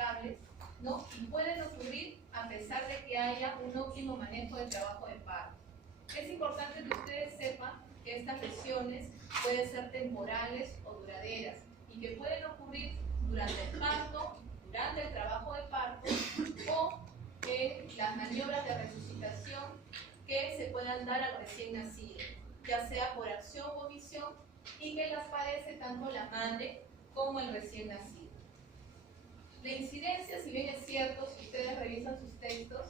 inestables, ¿no? Y pueden ocurrir a pesar de que haya un óptimo manejo del trabajo de parto. Es importante que ustedes sepan que estas lesiones pueden ser temporales o duraderas y que pueden ocurrir durante el parto, durante el trabajo de parto o en las maniobras de resucitación que se puedan dar al recién nacido, ya sea por acción o omisión, y que las padece tanto la madre como el recién nacido. La incidencia, si bien es cierto, si ustedes revisan sus textos,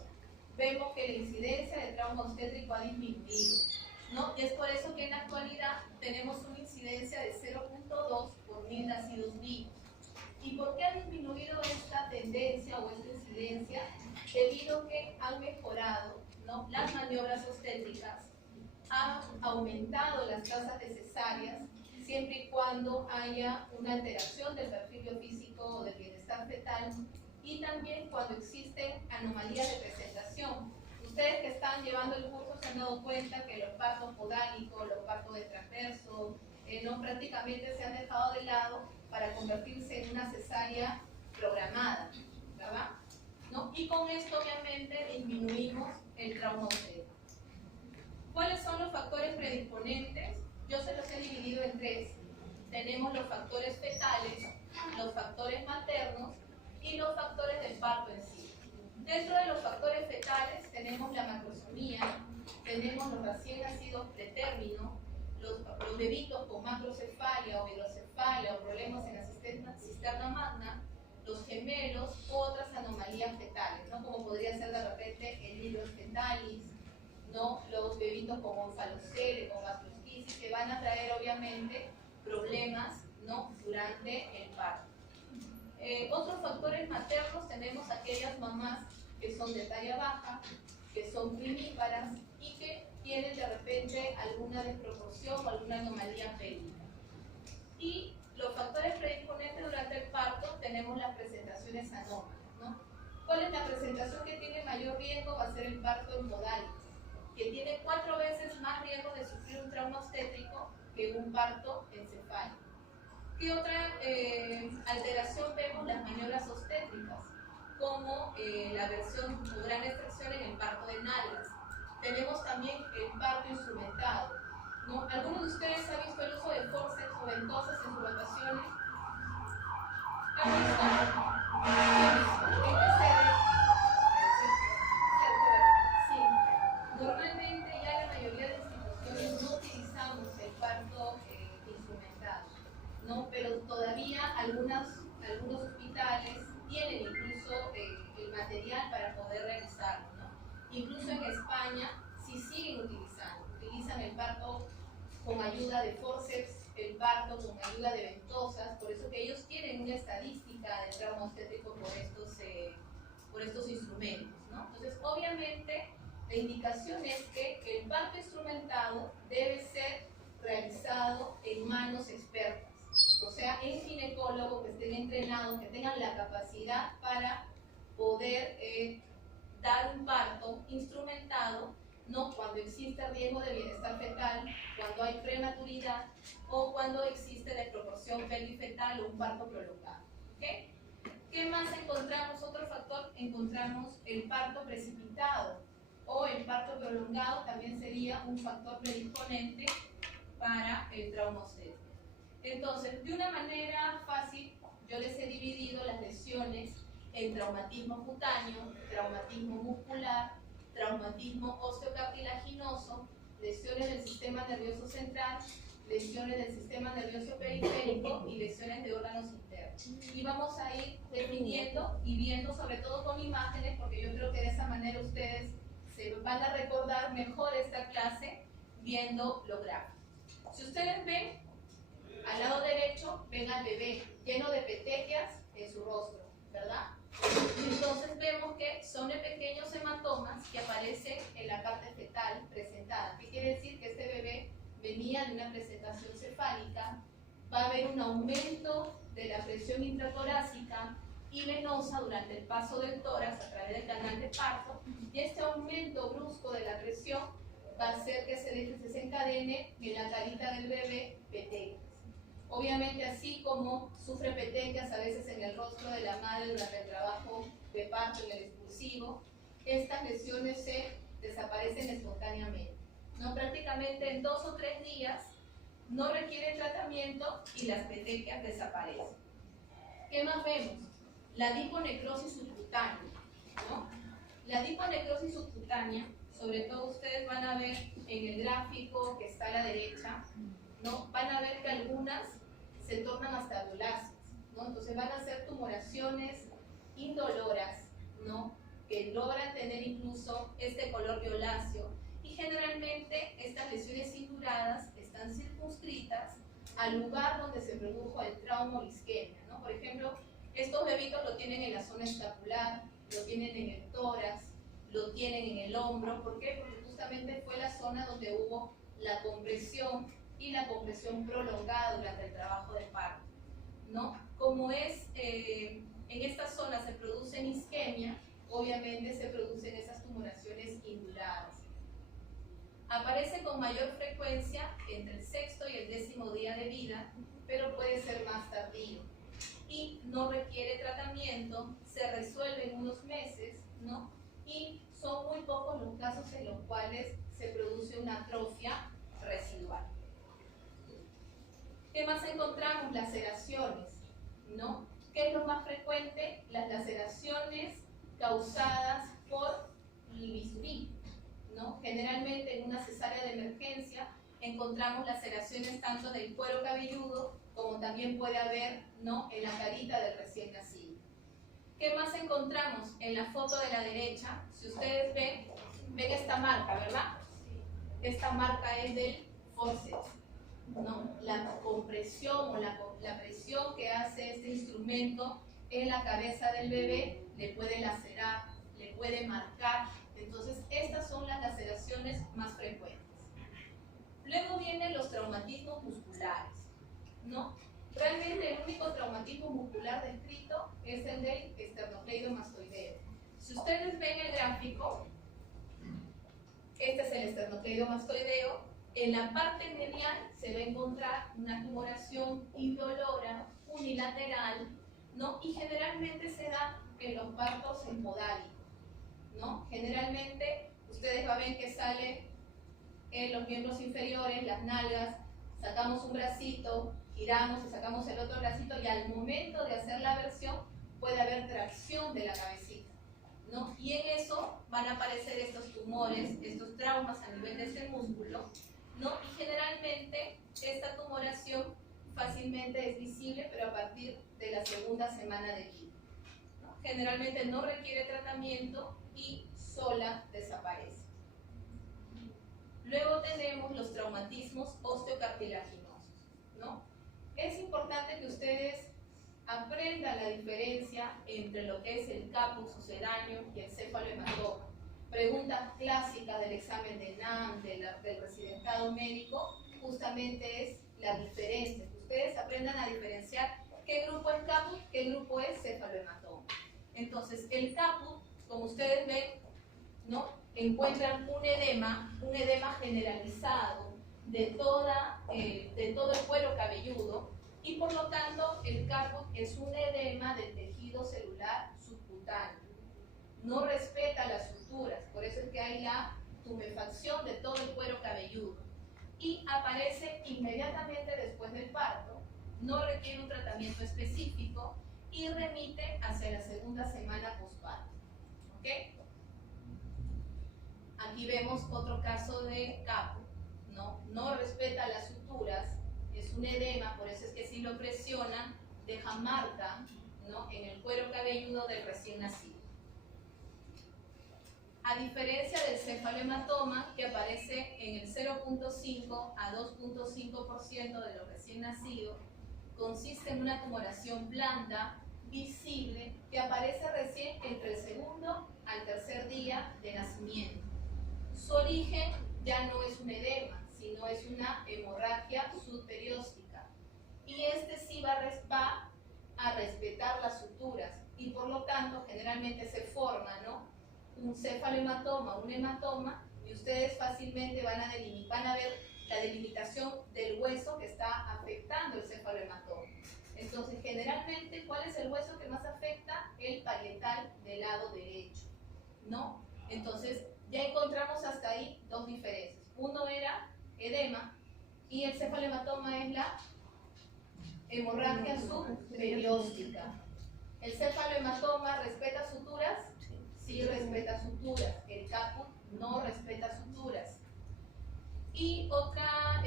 vemos que la incidencia de trauma obstétrico ha disminuido, ¿no? Y es por eso que en la actualidad tenemos una incidencia de 0.2 por 1000 nacidos vivos. ¿Y por qué ha disminuido esta tendencia o esta incidencia? Debido a que han mejorado, ¿no?, las maniobras obstétricas, han aumentado las tasas de cesáreas, siempre y cuando haya una alteración del perfil biofísico o del bienestar fetal, y también cuando existen anomalías de presentación. Ustedes que están llevando el curso se han dado cuenta que los partos podálicos, los partos de transverso, no, prácticamente se han dejado de lado para convertirse en una cesárea programada, ¿verdad? ¿No? Y con esto obviamente disminuimos el trauma obstétrico. ¿Cuáles son los factores predisponentes? Yo se los he dividido en tres. Tenemos los factores fetales, los factores maternos y los factores del parto en sí. Dentro de los factores fetales tenemos la macrosomía, tenemos los recién nacidos pretérmino, los bebitos con macrocefalia o hidrocefalia o problemas en la cisterna magna, los gemelos u otras anomalías fetales, ¿no? Como podría ser de repente el hidrofetalis, ¿no?, los bebitos con onfalocele, con gastrosquisis, que van a traer obviamente problemas, ¿no?, durante el parto. Otros factores maternos tenemos aquellas mamás que son de talla baja, que son primíparas y que tienen de repente alguna desproporción o alguna anomalía pélvica. Y los factores predisponentes durante el parto tenemos las presentaciones anómalas, ¿no? ¿Cuál es la presentación que tiene mayor riesgo? Va a ser el parto endodálico, que tiene 4 veces más riesgo de sufrir un trauma obstétrico que un parto encefálico. ¿Qué otra alteración vemos? Las maniobras obstétricas, como la versión o gran extracción en el parto de nalgas. Tenemos también el parto instrumentado, ¿no? ¿Alguno de ustedes ha visto el uso de forceps o ventosas en sus rotaciones? ¿Han visto? ¿En qué sede? Sí. Normalmente ya la mayoría de instituciones no utilizamos el parto instrumentado, ¿no? Pero todavía algunos hospitales tienen incluso el material para poder realizarlo, ¿no? Incluso en España sí siguen utilizan el parto con ayuda de forceps, el parto con ayuda de ventosas, por eso que ellos tienen una estadística de trauma obstétrico por estos instrumentos, ¿no? Entonces, obviamente, la indicación es que el parto instrumentado debe ser realizado en manos expertas, o sea, en ginecólogos que estén entrenados, que tengan la capacidad para poder dar un parto instrumentado, ¿no?, cuando existe riesgo de bienestar fetal, cuando hay prematuridad o cuando existe desproporción pelvifetal o un parto prolongado. ¿Okay? ¿Qué más encontramos? Otro factor, encontramos el parto precipitado o el parto prolongado, también sería un factor predisponente para el trauma obstétrico. Entonces, de una manera fácil, yo les he dividido las lesiones en traumatismo cutáneo, traumatismo muscular, traumatismo osteocartilaginoso, lesiones del sistema nervioso central, lesiones del sistema nervioso periférico y lesiones de órganos internos. Y vamos a ir definiendo y viendo, sobre todo con imágenes, porque yo creo que de esa manera ustedes se van a recordar mejor esta clase viendo los gráficos. Si ustedes ven, al lado derecho ven al bebé lleno de petequias en su rostro, ¿verdad? Entonces vemos que son de pequeños hematomas que aparecen en la parte fetal presentada. ¿Qué quiere decir? Que este bebé venía de una presentación cefálica, va a haber un aumento de la presión intratorácica y venosa durante el paso del tórax a través del canal de parto, y este aumento brusco de la presión va a hacer que se desencadene en la carita del bebé petequias. Obviamente, así como sufre petequias a veces en el rostro de la madre durante el trabajo de parto en el expulsivo, estas lesiones se desaparecen espontáneamente, ¿no? Prácticamente en 2 o 3 días no requieren tratamiento y las petequias desaparecen. ¿Qué más vemos? La adiponecrosis subcutánea, ¿no? La adiponecrosis subcutánea, sobre todo ustedes van a ver en el gráfico que está a la derecha, ¿no? Van a ver que algunas se tornan hasta violáceas, ¿no? Entonces van a ser tumoraciones indoloras, ¿no? Que logran tener incluso este color violáceo, y generalmente estas lesiones induradas están circunscritas al lugar donde se produjo el trauma o isquemia, ¿no? Por ejemplo, estos bebitos lo tienen en la zona escapular, lo tienen en el tórax, lo tienen en el hombro. ¿Por qué? Porque justamente fue la zona donde hubo la compresión y la compresión prolongada durante el trabajo de parto, ¿no? Como en esta zona se producen isquemia, obviamente se producen esas tumoraciones induradas. Aparece con mayor frecuencia entre el 6º y el 10º día de vida, pero puede ser más tardío y no requiere tratamiento, se resuelve en unos meses, ¿no? Y son muy pocos los casos en los cuales se produce una atrofia residual. ¿Qué más encontramos? Laceraciones, ¿no? ¿Qué es lo más frecuente? Las laceraciones causadas por el bisturí, ¿no? Generalmente en una cesárea de emergencia encontramos laceraciones tanto del cuero cabelludo como también puede haber, ¿no?, en la carita del recién nacido. ¿Qué más encontramos? En la foto de la derecha, si ustedes ven esta marca, ¿verdad? Esta marca es del forceps, ¿no? La compresión o la presión que hace este instrumento en la cabeza del bebé le puede lacerar, le puede marcar. Entonces, estas son las laceraciones más frecuentes. Luego vienen los traumatismos musculares, ¿no? Realmente el único traumatismo muscular descrito es el del esternocleidomastoideo. Si ustedes ven el gráfico, este es el esternocleidomastoideo. En la parte medial se va a encontrar una tumoración indolora, unilateral, ¿no? Y generalmente se da en los partos empodálicos, ¿no? Generalmente ustedes van a ver que sale en los miembros inferiores, las nalgas, sacamos un bracito, giramos y sacamos el otro bracito, y al momento de hacer la versión puede haber tracción de la cabecita, ¿no? Y en eso van a aparecer estos tumores, estos traumas a nivel de este músculo, ¿no? Y generalmente esta tumoración fácilmente es visible, pero a partir de la 2ª semana de vida, ¿no? Generalmente no requiere tratamiento y sola desaparece. Luego tenemos los traumatismos osteocartilaginosos, ¿no? Es importante que ustedes aprendan la diferencia entre lo que es el caput sucedáneo y el cefalohematoma. Preguntas clásicas del examen de NAM, del residentado médico, justamente es la diferencia. Que ustedes aprendan a diferenciar qué grupo es caput, qué grupo es cefalohematoma. Entonces, el caput, como ustedes ven, ¿no?, encuentran un edema generalizado de todo el cuero cabelludo, y por lo tanto el caput es un edema del tejido celular subcutáneo. No respeta las suturas, por eso es que hay la tumefacción de todo el cuero cabelludo, y aparece inmediatamente después del parto, no requiere un tratamiento específico y remite hacia la 2ª semana postparto. ¿Ok? Aquí vemos otro caso de caput, ¿no? No respeta las suturas, es un edema, por eso es que si lo presionan deja marca, ¿no?, en el cuero cabelludo del recién nacido. A diferencia del cefalohematoma, que aparece en el 0.5 a 2.5% de los recién nacidos, consiste en una tumoración blanda, visible, que aparece recién entre el 2º al 3er día de nacimiento. Su origen ya no es un edema, sino es una hemorragia subperióstica. Y este sí va a respetar las suturas, y por lo tanto generalmente se forma, ¿no?, un cefalohematoma, un hematoma, y ustedes fácilmente van a ver la delimitación del hueso que está afectando el cefalohematoma. generalmente, ¿cuál es el hueso que más afecta? El parietal del lado derecho, ¿no? Entonces, ya encontramos hasta ahí dos diferencias. Uno era edema y el cefalematoma es la hemorragia subperióstica. ¿El cefalematoma respeta suturas? Sí respeta suturas. El caput no respeta suturas. Y otra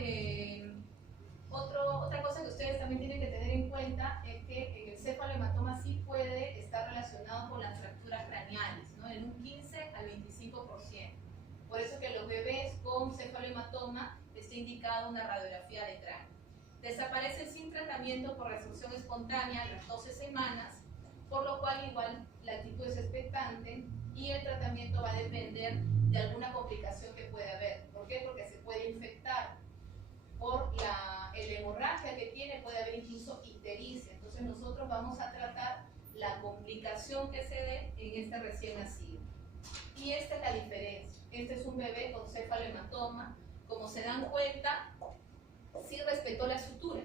cosa que ustedes también tienen que tener en cuenta es que el cefalematoma sí puede estar relacionado con las fracturas craneales, ¿no? En un 15 al 25%. Por eso que los bebés con cefalematoma está indicada una radiografía de cráneo. Desaparece sin tratamiento por resorción espontánea a las 12 semanas, por lo cual igual la actitud es expectante y el tratamiento va a depender de alguna complicación que pueda haber. ¿Por qué? Porque se puede infectar. Por la hemorragia que tiene puede haber incluso ictericia. Entonces nosotros vamos a tratar la complicación que se dé en este recién nacido. Y esta es la diferencia. Este es un bebé con cefalematoma. Como se dan cuenta, sí respetó la sutura.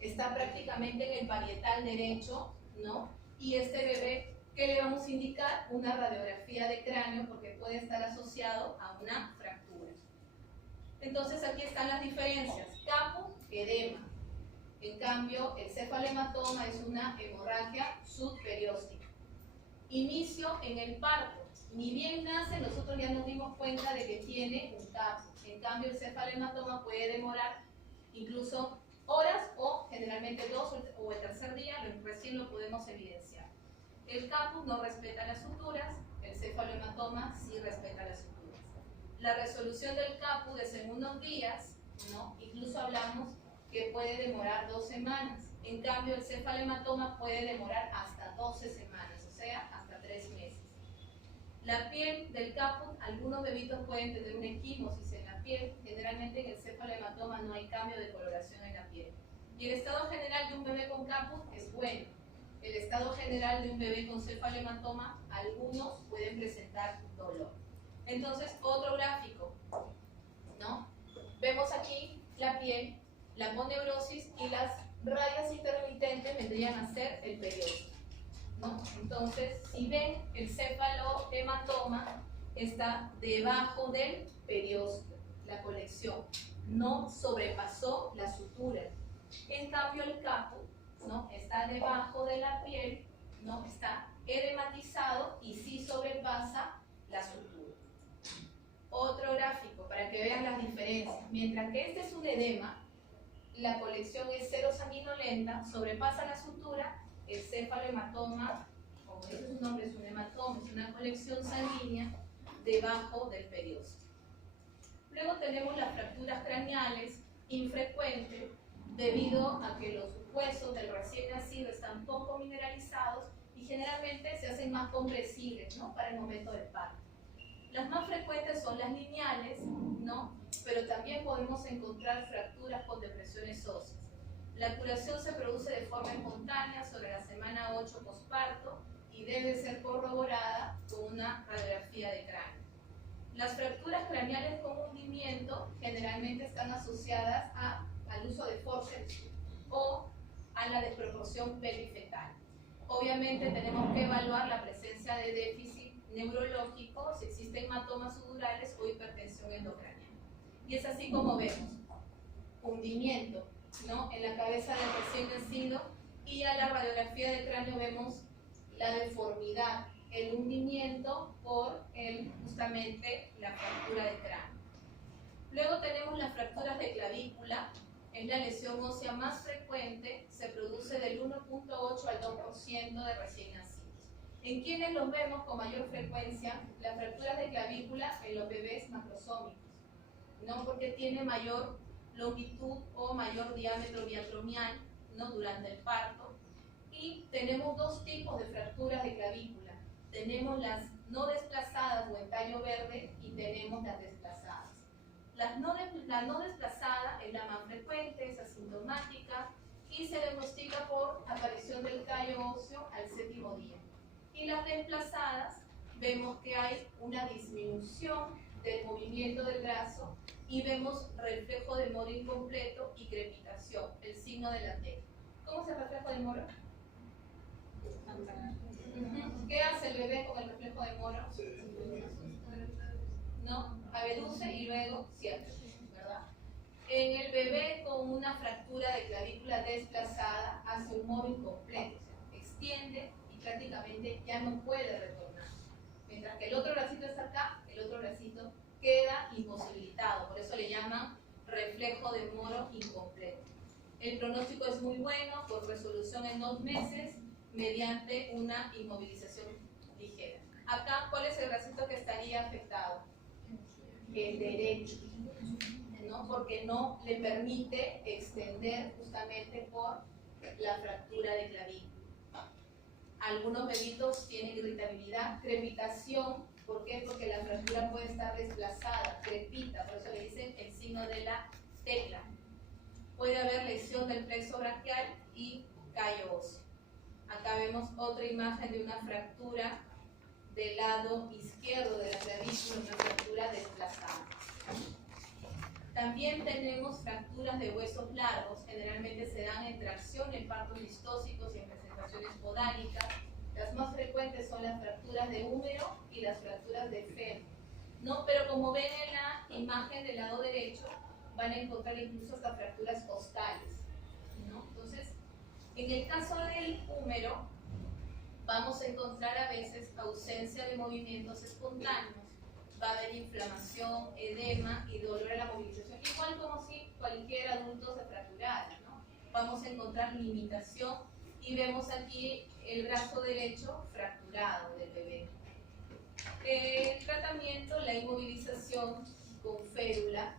Está prácticamente en el parietal derecho, ¿no? Y este bebé, ¿qué le vamos a indicar? Una radiografía de cráneo porque puede estar asociado a una fractura. Entonces aquí están las diferencias. Caput, edema. En cambio, el cefalematoma es una hemorragia subperióstica. Inicio en el parto. Ni bien nace, nosotros ya nos dimos cuenta de que tiene un caput. En cambio, el cefalematoma puede demorar incluso horas o generalmente 2 o el tercer día, recién lo podemos evidenciar. El caput no respeta las suturas, el cefalematoma sí respeta las suturas. La resolución del caput es en unos días, ¿no? Incluso hablamos que puede demorar 2 semanas. En cambio, el cefalematoma puede demorar hasta 12 semanas, o sea, hasta 3 meses. La piel del caput, algunos bebitos pueden tener una equimosis en la piel. Generalmente en el cefalematoma no hay cambio de coloración en la piel. Y el estado general de un bebé con caput es bueno. El estado general de un bebé con cefalematoma, algunos pueden presentar dolor. Entonces, otro gráfico, ¿no? Vemos aquí la piel, la aponeurosis y las rayas intermitentes vendrían a ser el periósteo, ¿no? Entonces, si ven, el cefalohematoma está debajo del periósteo, la colección, no sobrepasó la sutura. En cambio, el caput, ¿no? Está debajo de la piel, ¿no? Está edematizado y sí sobrepasa la sutura. Otro gráfico para que vean las diferencias. Mientras que este es un edema, la colección es cero sanguinolenta, sobrepasa la sutura, el cefalohematoma, como dice su nombre, es un hematoma, es una colección sanguínea debajo del periósteo. Luego tenemos las fracturas craneales infrecuentes debido a que los huesos del recién nacido están poco mineralizados y generalmente se hacen más compresibles, ¿no? Para el momento del parto. Las más frecuentes son las lineales, ¿no? Pero también podemos encontrar fracturas con depresiones óseas. La curación se produce de forma espontánea sobre la semana 8 posparto y debe ser corroborada con una radiografía de cráneo. Las fracturas craneales con hundimiento generalmente están asociadas al uso de forceps o a la desproporción pelvifetal. Obviamente tenemos que evaluar la presencia de déficit neurológico, si existen hematomas sudurales o hipertensión endocraniana. Y es así como vemos hundimiento, ¿no? En la cabeza del recién nacido, y a la radiografía de cráneo vemos la deformidad, el hundimiento por justamente la fractura de cráneo. Luego tenemos las fracturas de clavícula. Es la lesión ósea más frecuente, se produce del 1.8 al 2% de recién nacidos. ¿En quiénes los vemos con mayor frecuencia? Las fracturas de clavícula en los bebés macrosómicos, ¿no? Porque tiene mayor longitud o mayor diámetro diacromial, ¿no? Durante el parto. Y tenemos dos tipos de fracturas de clavícula. Tenemos las no desplazadas o en tallo verde y tenemos las desplazadas. La no desplazada es la más frecuente, es asintomática y se diagnostica por aparición del tallo óseo al 7º día. Y las desplazadas, vemos que hay una disminución del movimiento del brazo y vemos reflejo de moro incompleto y crepitación, el signo de la T. ¿Cómo es el reflejo de moro? ¿Qué hace el bebé con el reflejo de Moro? ¿No? Abduce y luego cierra, ¿verdad? En el bebé con una fractura de clavícula desplazada hace un Moro incompleto, o sea, extiende y prácticamente ya no puede retornar. Mientras que el otro bracito está acá, el otro bracito queda imposibilitado, por eso le llaman reflejo de Moro incompleto. El pronóstico es muy bueno, por resolución en 2 meses, mediante una inmovilización ligera. Acá, ¿cuál es el bracito que estaría afectado? El derecho, ¿no? Porque no le permite extender justamente por la fractura de clavícula. Algunos bebitos tienen irritabilidad, crepitación. ¿Por qué? Porque la fractura puede estar desplazada, crepita, por eso le dicen el signo de la tecla. Puede haber lesión del plexo braquial y callo óseo. Acá vemos otra imagen de una fractura del lado izquierdo de la clavícula, una fractura desplazada. También tenemos fracturas de huesos largos, generalmente se dan en tracción, en partos distóxicos y en presentaciones podálicas. Las más frecuentes son las fracturas de húmero y las fracturas de fémur, ¿no? Pero como ven en la imagen del lado derecho, van a encontrar incluso hasta fracturas costales, ¿no? Entonces, en el caso del húmero, vamos a encontrar a veces ausencia de movimientos espontáneos, va a haber inflamación, edema y dolor en la movilización, igual como si cualquier adulto se fracturara, ¿no? Vamos a encontrar limitación y vemos aquí el brazo derecho fracturado del bebé. El tratamiento, la inmovilización con férula,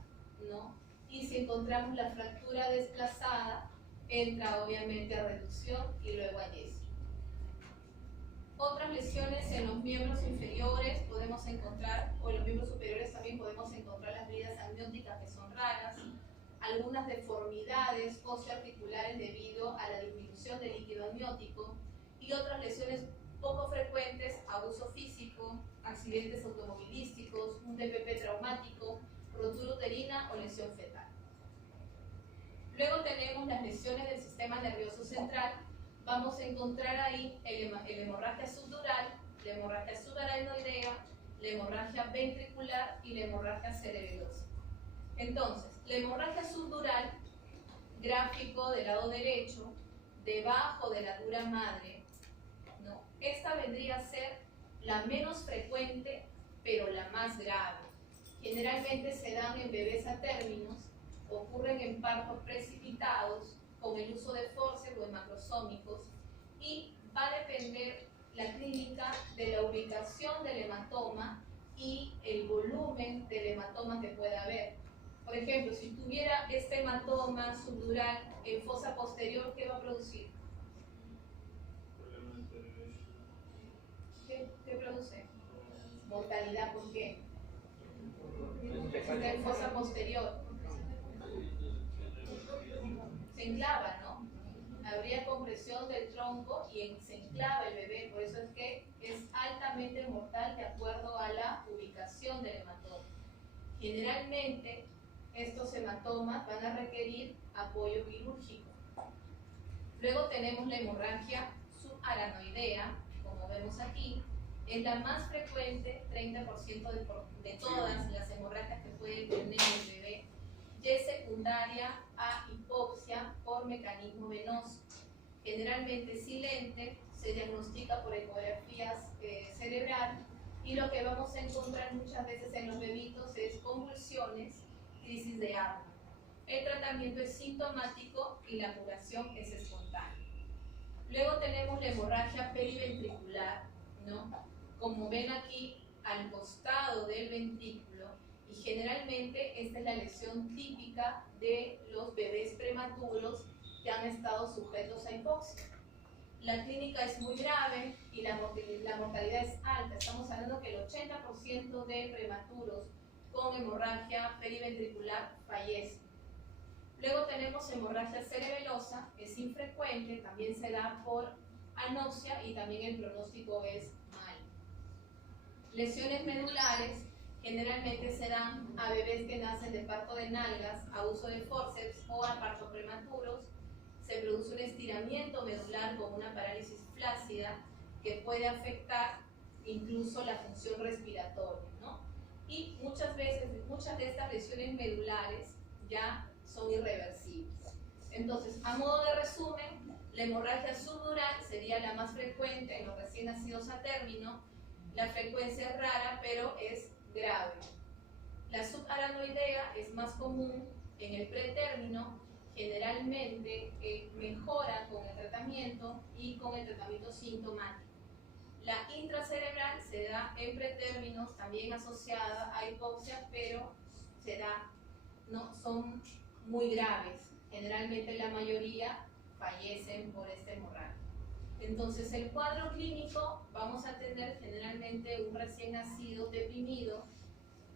¿no? Y si encontramos la fractura desplazada, entra obviamente a reducción y luego a yeso. Otras lesiones en los miembros inferiores podemos encontrar, o en los miembros superiores también podemos encontrar las heridas amnióticas que son raras, algunas deformidades osteoarticulares debido a la disminución del líquido amniótico y otras lesiones poco frecuentes, abuso físico, accidentes automovilísticos, un DPP traumático, rotura uterina o lesión fetal. Luego tenemos las lesiones del sistema nervioso central. Vamos a encontrar ahí la hemorragia subdural, la hemorragia subarachnoidea, la hemorragia ventricular y la hemorragia cerebelosa. Entonces, la hemorragia subdural, gráfico del lado derecho, debajo de la dura madre, ¿no? Esta vendría a ser la menos frecuente, pero la más grave. Generalmente se dan en bebés a términos, ocurren en partos precipitados, con el uso de forceps o de macrosómicos, y va a depender la clínica de la ubicación del hematoma y el volumen del hematoma que pueda haber. Por ejemplo, si tuviera este hematoma subdural en fosa posterior, ¿qué va a producir? ¿Qué produce? Mortalidad, ¿por qué? Está en fosa posterior. Se enclava, ¿no? Habría compresión del tronco y se enclava el bebé, por eso es que es altamente mortal de acuerdo a la ubicación del hematoma. Generalmente, estos hematomas van a requerir apoyo quirúrgico. Luego tenemos la hemorragia subarachnoidea, como vemos aquí, es la más frecuente, 30% de todas las hemorragias que puede tener el bebé, y es secundaria a hipoxia por mecanismo venoso. Generalmente silente, se diagnostica por ecografías cerebral y lo que vamos a encontrar muchas veces en los bebitos es convulsiones, crisis de asma. El tratamiento es sintomático y la curación es espontánea. Luego tenemos la hemorragia periventricular, ¿no? Como ven aquí, al costado del ventrículo, y generalmente esta es la lesión típica de los bebés prematuros que han estado sujetos a hipoxia. La clínica es muy grave y la mortalidad es alta. Estamos hablando que el 80% de prematuros con hemorragia periventricular fallecen. Luego tenemos hemorragia cerebelosa, es infrecuente, también se da por anoxia y también el pronóstico es malo. Lesiones medulares generalmente se dan a bebés que nacen de parto de nalgas, a uso de forceps o a partos prematuros. Se produce un estiramiento estiramiento medular con una parálisis flácida que puede afectar incluso la función respiratoria, ¿no? Y muchas veces, muchas de estas lesiones medulares ya son irreversibles. Entonces, a modo de resumen, la hemorragia subdural sería la más frecuente en los recién nacidos a término. La frecuencia es rara, pero es grave. La subaranoidea es más común en el pretérmino, generalmente mejora con el tratamiento y con el tratamiento sintomático. La intracerebral se da en pretérminos, también asociada a hipoxia, pero se da, no son muy graves. Generalmente la mayoría fallecen por esta hemorragia. Entonces, el cuadro clínico, vamos a tener generalmente un recién nacido deprimido,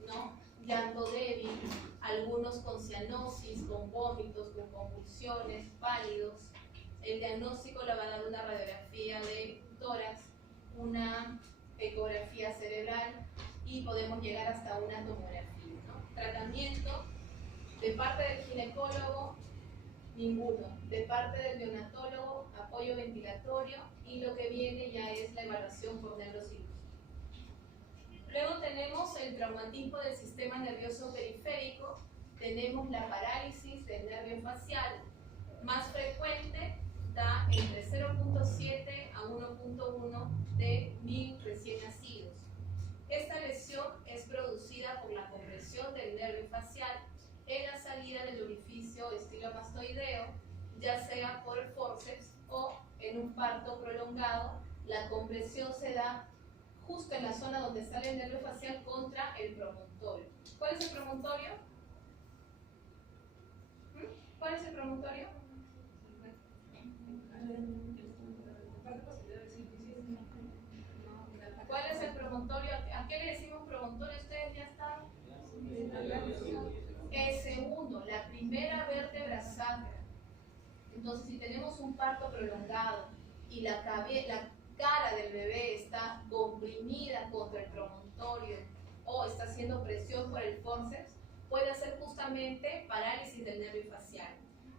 ¿no? Llanto débil, algunos con cianosis, con vómitos, con convulsiones, pálidos. El diagnóstico le va a dar una radiografía de tórax, una ecografía cerebral y podemos llegar hasta una tomografía, ¿no? Tratamiento de parte del ginecólogo, ninguno. De parte del neonatólogo, apoyo ventilatorio, y lo que viene ya es la evaluación por neurocirugía. Luego tenemos el traumatismo del sistema nervioso periférico, tenemos la parálisis del nervio facial, más frecuente, da entre 0.7 a 1.1 de 1000 recién nacidos. Esta lesión es producida por la compresión del nervio facial en la salida del orificio estilomastoideo, ya sea por el fórceps o en un parto prolongado. La compresión se da justo en la zona donde sale el nervio facial contra el promontorio. ¿Cuál es el promontorio? ¿Cuál es el promontorio? ¿Cuál es el promontorio? ¿A qué le decimos promontorio? Ustedes ya están. El segundo, la primera vértebra sacra. Entonces, si tenemos un parto prolongado y la cara del bebé está comprimida contra el promontorio o está haciendo presión por el fórceps, puede hacer justamente parálisis del nervio facial.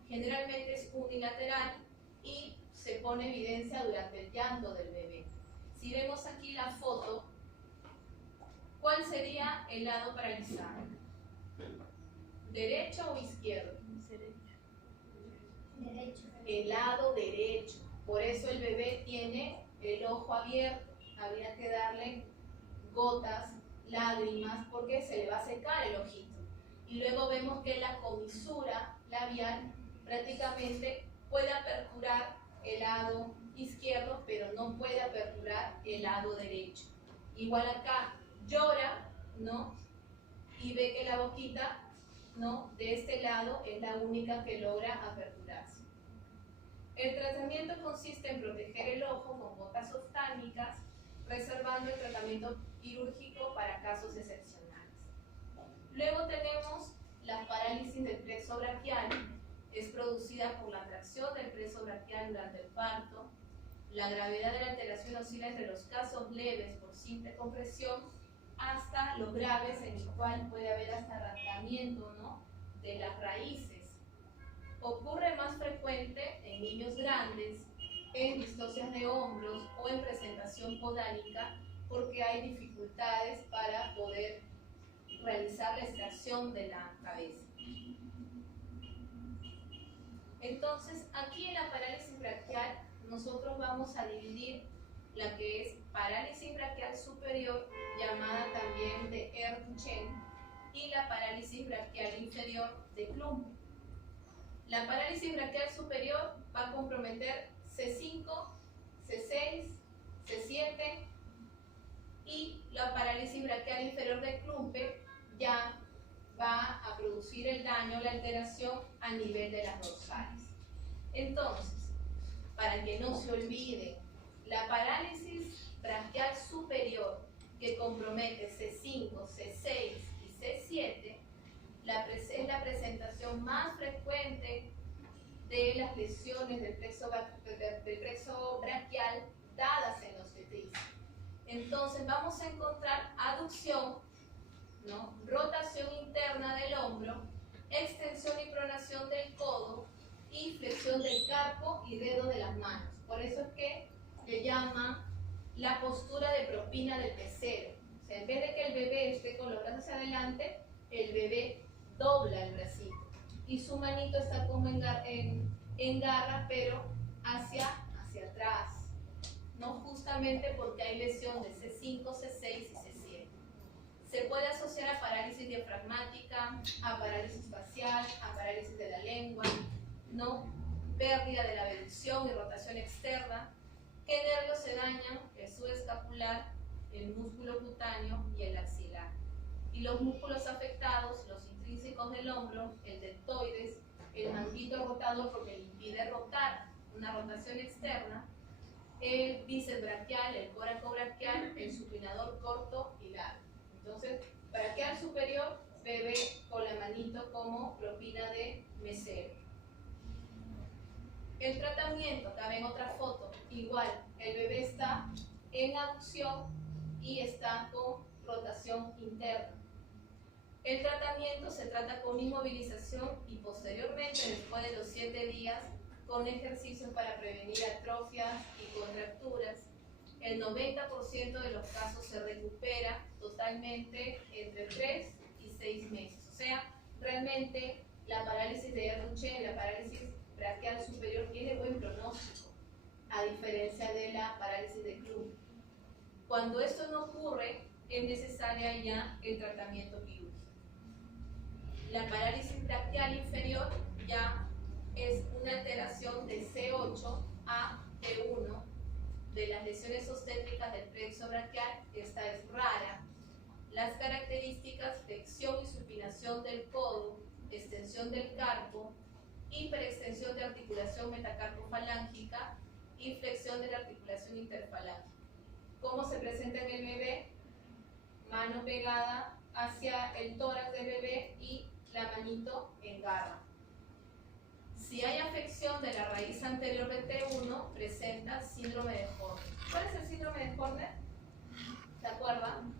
Generalmente es unilateral y se pone evidencia durante el llanto del bebé. Si vemos aquí la foto, ¿cuál sería el lado paralizado? ¿Derecho o izquierdo? Derecho. El lado derecho. Por eso el bebé tiene el ojo abierto. Habría que darle gotas, lágrimas, porque se le va a secar el ojito. Y luego vemos que la comisura labial prácticamente puede aperturar el lado izquierdo, pero no puede aperturar el lado derecho. Igual acá llora, ¿no? Y ve que la boquita, ¿no?, de este lado es la única que logra aperturarse. El tratamiento consiste en proteger el ojo con gotas oftálmicas, reservando el tratamiento quirúrgico para casos excepcionales. Luego tenemos la parálisis del plexo braquial. Es producida por la tracción del plexo braquial durante el parto. La gravedad de la alteración oscila entre los casos leves por simple compresión hasta los graves, en el cual puede haber hasta arrancamiento, ¿no?, de las raíces. Ocurre más frecuente en niños grandes, en distocias de hombros o en presentación podálica, porque hay dificultades para poder realizar la extracción de la cabeza. Entonces, aquí en la parálisis braquial, nosotros vamos a dividir la que es parálisis braquial superior, llamada también de Ehrlich, y la parálisis braquial inferior de Klumpe. La parálisis braquial superior va a comprometer C5, C6, C7, y la parálisis braquial inferior de Klumpe ya va a producir el daño, la alteración a nivel de las dorsales. Entonces, para que no se olvide, la parálisis braquial superior que compromete C5, C6 y C7 es la presentación más frecuente de las lesiones del plexo braquial dadas en obstetricia. Entonces vamos a encontrar aducción, ¿no?, rotación interna del hombro, extensión y pronación del codo y flexión del carpo y dedo de las manos. Por eso es que le llama la postura de propina del pecero. O sea, en vez de que el bebé esté con los brazos hacia adelante, el bebé dobla el bracito. Y su manito está como en garra, pero hacia atrás. ¿No? Justamente porque hay lesión de C5, C6 y C7. Se puede asociar a parálisis diafragmática, a parálisis facial, a parálisis de la lengua, ¿no? Pérdida de la abducción y rotación externa. ¿Qué nervios se dañan? El subescapular, el músculo cutáneo y el axilar. Y los músculos afectados, los intrínsecos del hombro, el deltoides, el manguito rotador porque le impide rotar, una rotación externa, el bíceps braquial, el coracobraquial, el supinador corto y largo. Entonces, braquial superior, bebé con la manito como propina de mesero. El tratamiento, acá ven otra foto, igual, el bebé está en abducción y está con rotación interna. El tratamiento se trata con inmovilización y posteriormente, después de los 7 días, con ejercicios para prevenir atrofias y contracturas. El 90% de los casos se recupera totalmente entre 3 y 6 meses. O sea, realmente la parálisis de Duchenne, la parálisis braquial superior, tiene buen pronóstico, a diferencia de la parálisis de Club. Cuando esto no ocurre, es necesaria ya el tratamiento quirúrgico. La parálisis braquial inferior ya es una alteración de C8 a T1 de las lesiones obstétricas del plexo braquial. Esta es rara. Las características: flexión y supinación del codo, extensión del carpo, hiperextensión de articulación metacarpofalángica y flexión de la articulación interfalángica. ¿Cómo se presenta en el bebé? Mano pegada hacia el tórax del bebé y la manito en garra. Si hay afección de la raíz anterior de T1, presenta síndrome de Horner. ¿Cuál es el síndrome de Horner? ¿Se acuerdan?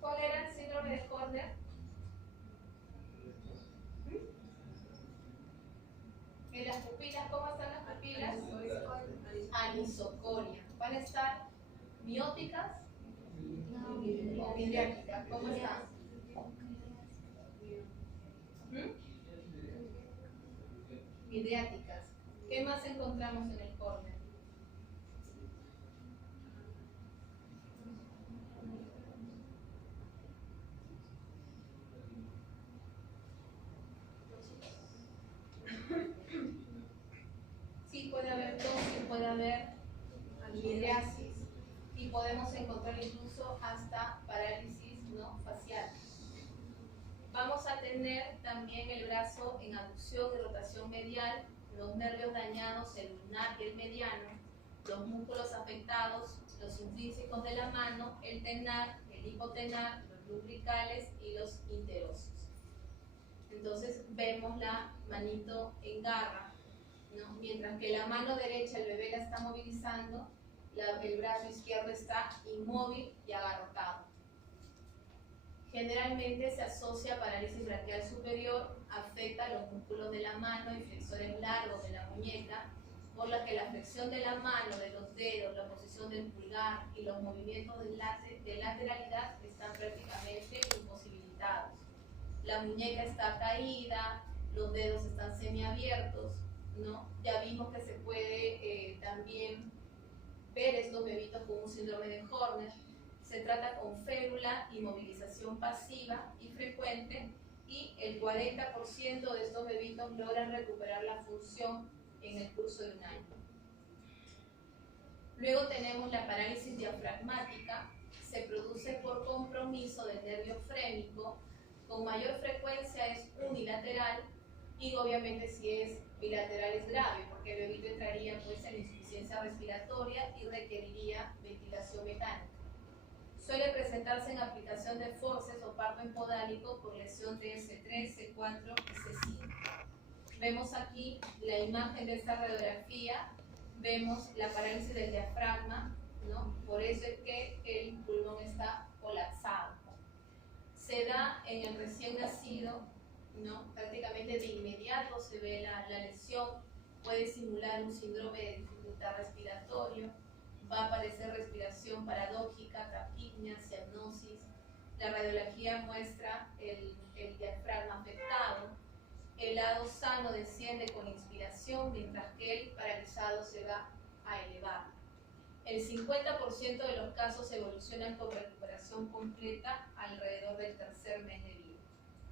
¿Cuál era el síndrome de Horner? En las pupilas, ¿cómo están las pupilas? Anisocoria. ¿Van a estar mióticas o midriáticas? ¿Cómo están? Midriáticas. ¿Qué más encontramos en el Horner? Sí, puede haber tosis, puede haber midriasis y podemos encontrar incluso hasta parálisis, ¿no?, facial. Vamos a tener también el brazo en abducción y rotación medial, los nervios dañados, el ulnar y el mediano, los músculos afectados, los intrínsecos de la mano, el tenar, el hipotenar, los lumbricales y los interosos. Entonces vemos la manito en garra, ¿no? Mientras que la mano derecha el bebé la está movilizando, el brazo izquierdo está inmóvil y agarrotado. Generalmente se asocia a parálisis braquial superior, afecta a los músculos de la mano y flexores largos de la muñeca, por la que la flexión de la mano, de los dedos, la posición del pulgar y los movimientos de lateralidad están prácticamente imposibilitados. La muñeca está caída, los dedos están semiabiertos, ¿no? Ya vimos que se puede también ver estos bebitos con un síndrome de Horner. Se trata con férula y movilización pasiva y frecuente, y el 40% de estos bebitos logran recuperar la función en el curso de un año. Luego tenemos la parálisis diafragmática. Se produce por compromiso del nervio frénico. Con mayor frecuencia es unilateral, y obviamente si es bilateral es grave, porque el bebito entraría pues en insuficiencia respiratoria y requeriría ventilación mecánica. Suele presentarse en aplicación de forceps o parto empodálico por lesión de C3, C4 y C5. Vemos aquí la imagen de esta radiografía, vemos la parálisis del diafragma, ¿no? Por eso es que el pulmón está colapsado. Se en el recién nacido, ¿no? Prácticamente de inmediato se ve la lesión, puede simular un síndrome de dificultad respiratorio, va a aparecer respiración paradójica, taquipnia, cianosis. La radiología muestra el diafragma afectado. El lado sano desciende con inspiración, mientras que el paralizado se va a elevar. El 50% de los casos evolucionan con recuperación completa alrededor del tercer mes de vida.